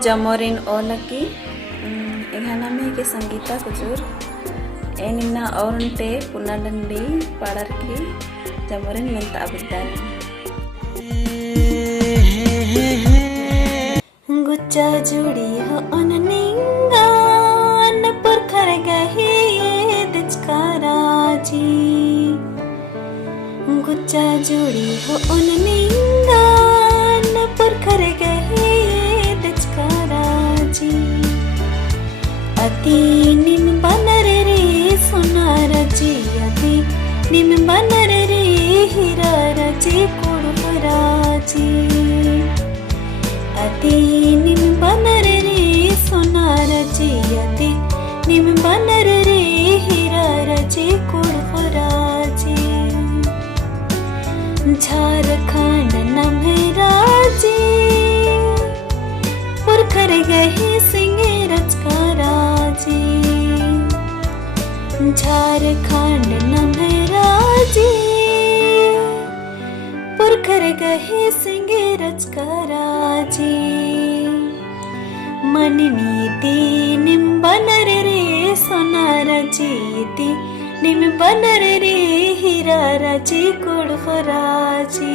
Jamorin Olaki, Ihanami ke Sangita Kujur, Enina Orunte, Punadandi, Padarki, Jamorin minta abidan. Gucha judi ho onaninga, Napur Karagahi, Ditchkaraji. Gucha judi ho onaninga, Napur Karagahi. अति निम बनरे रे सोनार जी अति निम बनरे रे हीरा रजी कुड़राजी अति निम बनरे रे सोनार जी अति निम बनरे रे हीरा रजी कुड़राजी झारखंड नमेराजी पुरखर गही सिंगे रचकाराजी झारखंड नमेराजी पुरखर गही सिंगे रचकाराजी मन नीति निम बनर रे सोनार जीती निम बनर रे हीरा राजी कुड़खराजी